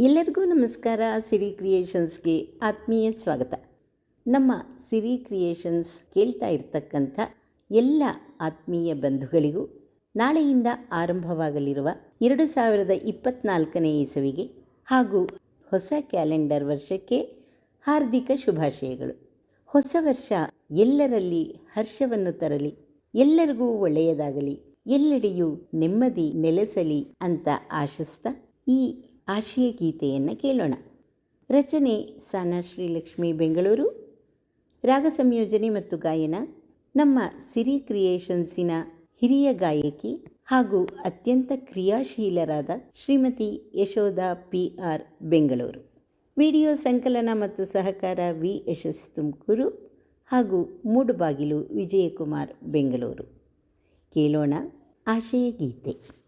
ಎಲ್ಲರಿಗೂ ನಮಸ್ಕಾರ. ಸಿರಿ ಕ್ರಿಯೇಷನ್ಸ್ಗೆ ಆತ್ಮೀಯ ಸ್ವಾಗತ. ನಮ್ಮ ಸಿರಿ ಕ್ರಿಯೇಷನ್ಸ್ ಕೇಳ್ತಾ ಇರ್ತಕ್ಕಂಥ ಎಲ್ಲ ಆತ್ಮೀಯ ಬಂಧುಗಳಿಗೂ ನಾಳೆಯಿಂದ ಆರಂಭವಾಗಲಿರುವ ಎರಡು ಸಾವಿರದ ಇಪ್ಪತ್ತ್ನಾಲ್ಕನೇ ಇಸವಿಗೆ ಹಾಗೂ ಹೊಸ ಕ್ಯಾಲೆಂಡರ್ ವರ್ಷಕ್ಕೆ ಹಾರ್ದಿಕ ಶುಭಾಶಯಗಳು. ಹೊಸ ವರ್ಷ ಎಲ್ಲರಲ್ಲಿ ಹರ್ಷವನ್ನು ತರಲಿ, ಎಲ್ಲರಿಗೂ ಒಳ್ಳೆಯದಾಗಲಿ, ಎಲ್ಲೆಡೆಯೂ ನೆಮ್ಮದಿ ನೆಲೆಸಲಿ ಅಂತ ಆಶಿಸ್ತಾ ಈ ಆಶಯ ಗೀತೆಯನ್ನು ಕೇಳೋಣ. ರಚನೆ ಸಾನ ಶ್ರೀಲಕ್ಷ್ಮಿ, ಬೆಂಗಳೂರು. ರಾಗ ಸಂಯೋಜನೆ ಮತ್ತು ಗಾಯನ ನಮ್ಮ ಸಿರಿ ಕ್ರಿಯೇಷನ್ಸಿನ ಹಿರಿಯ ಗಾಯಕಿ ಹಾಗೂ ಅತ್ಯಂತ ಕ್ರಿಯಾಶೀಲರಾದ Shrimati Yashodha P R Bengaluru. Video ಸಂಕಲನ ಮತ್ತು ಸಹಕಾರ ವಿ. ಯಶಸ್ ತುಮಕೂರು ಹಾಗೂ ಮೂಡುಬಾಗಿಲು ವಿಜಯಕುಮಾರ್ ಬೆಂಗಳೂರು. ಕೇಳೋಣ ಆಶಯ ಗೀತೆ.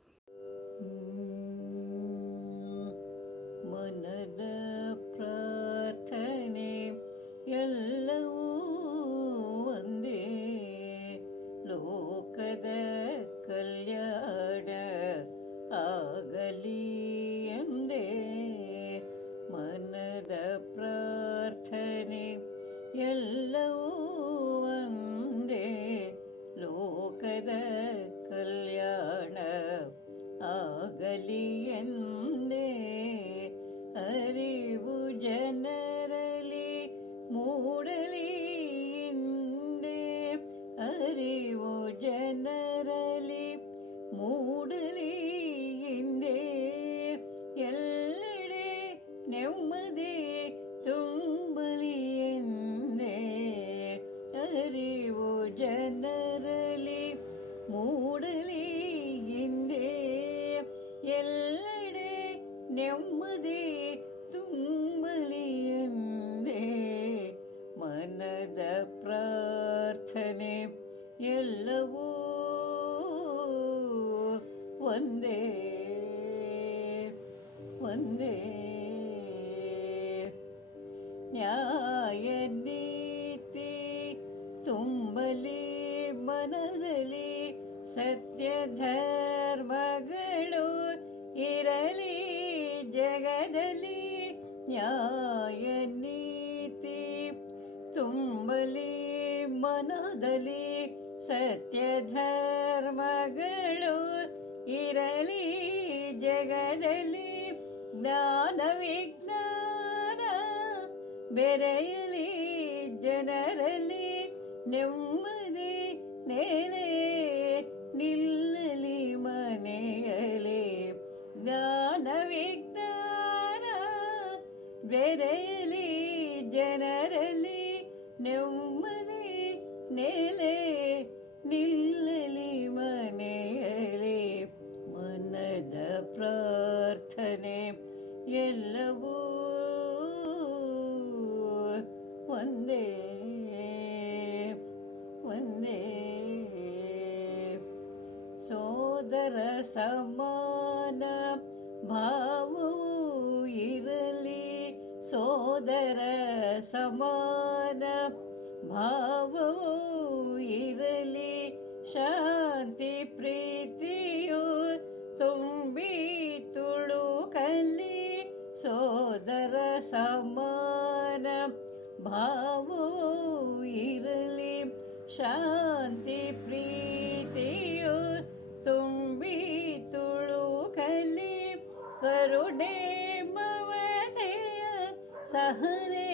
ಮೂಡಲಿ ಎಂದೇ ಅರಿವು ಜನರಲಿ ಮೂಡಲಿ ಎಂದೇ ಎಲ್ಲೆಡೆ ನೆಮ್ಮದಿ ತುಂಬಲಿ ಎಂದೇ ಅರಿವು ಜನರಲಿ ಮೂಡಲಿ ಎಂದೇ ಎಲ್ಲೆಡೆ ನೆಮ್ಮದಿ ಎಲ್ಲವೂ ಒಂದೇ ಒಂದೇ. ನ್ಯಾಯ ನೀತಿ ತುಂಬಲಿ ಮನದಲ್ಲಿ ಸತ್ಯ ಧರ್ಮಗಳು ಇರಲಿ ಜಗದಲ್ಲಿ. ನ್ಯಾಯ ನೀತಿ ತುಂಬಲಿ ಮನದಲ್ಲಿ ಸತ್ಯ ಧರ್ಮಗಳು ಇರಲಿ ಜಗದಲ್ಲಿ ಜ್ಞಾನ ವಿಜ್ಞಾನ ಬೆರೆಯಲಿ ಜನರಲ್ಲಿ ನೆಮ್ಮದಿ ನೆಲೆ ನಿಲ್ಲಲಿ ಮನೆಯಲಿ ಜ್ಞಾನ ವಿಜ್ಞಾನ ಬೆರೆಯಲಿ ಜನರಲ್ಲಿ ನೆಮ್ಮದಿ ನೆಲೆ ಸಮಾನ ಭಾವವೂ ಇರಲಿ ಸೋದರ ಸಮಾನ ಭಾವವೂ ಇರಲಿ ಶಾಂತಿ ಪ್ರೀತಿಯು ತುಂಬಿ ತುಳುಕಲಿ ಸೋದರ ಸಮಾನ ಭಾವವೂ ಇರಲಿ ಶಾಂತಿ ಪ್ರೀತಿಯು ಸಹನೆ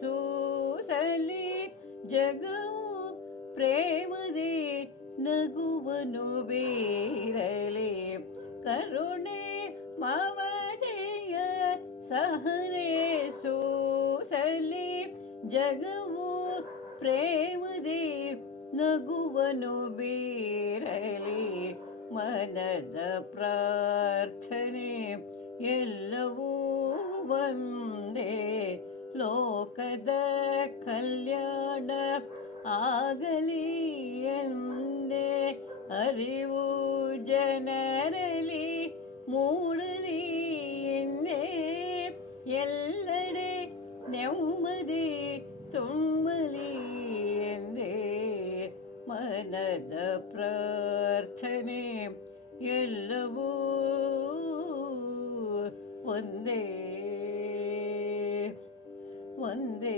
ಸೂಸಲಿ ಜಗವು ಪ್ರೇಮದಿ ನಗುವನು ಬೀರಲಿ ಕರುಣೆ ಮಮತೆಯ ಸಹನೆ ಸೂಸಲಿ ಜಗವು ಪ್ರೇಮದಿ ನಗುವನು ಬೀರಲಿ ಮನದ ಪ್ರಾರ್ಥನೆ ಎಲ್ಲವೂ ಒಂದೇ ಲೋಕದ ಕಲ್ಯಾಣ ಆಗಲಿ ಎಂದೇ ಅರಿವು ಜನರಲಿ ಮೂಡಲಿ ಎಂದೇ ಎಲ್ಲೆಡೆ ನೆಮ್ಮದಿ ತುಂಬಲಿ ಎಂದೇ ಮನದ ಪ್ರಾರ್ಥನೆ ಎಲ್ಲವೂ ಒಂದೇ वन्दे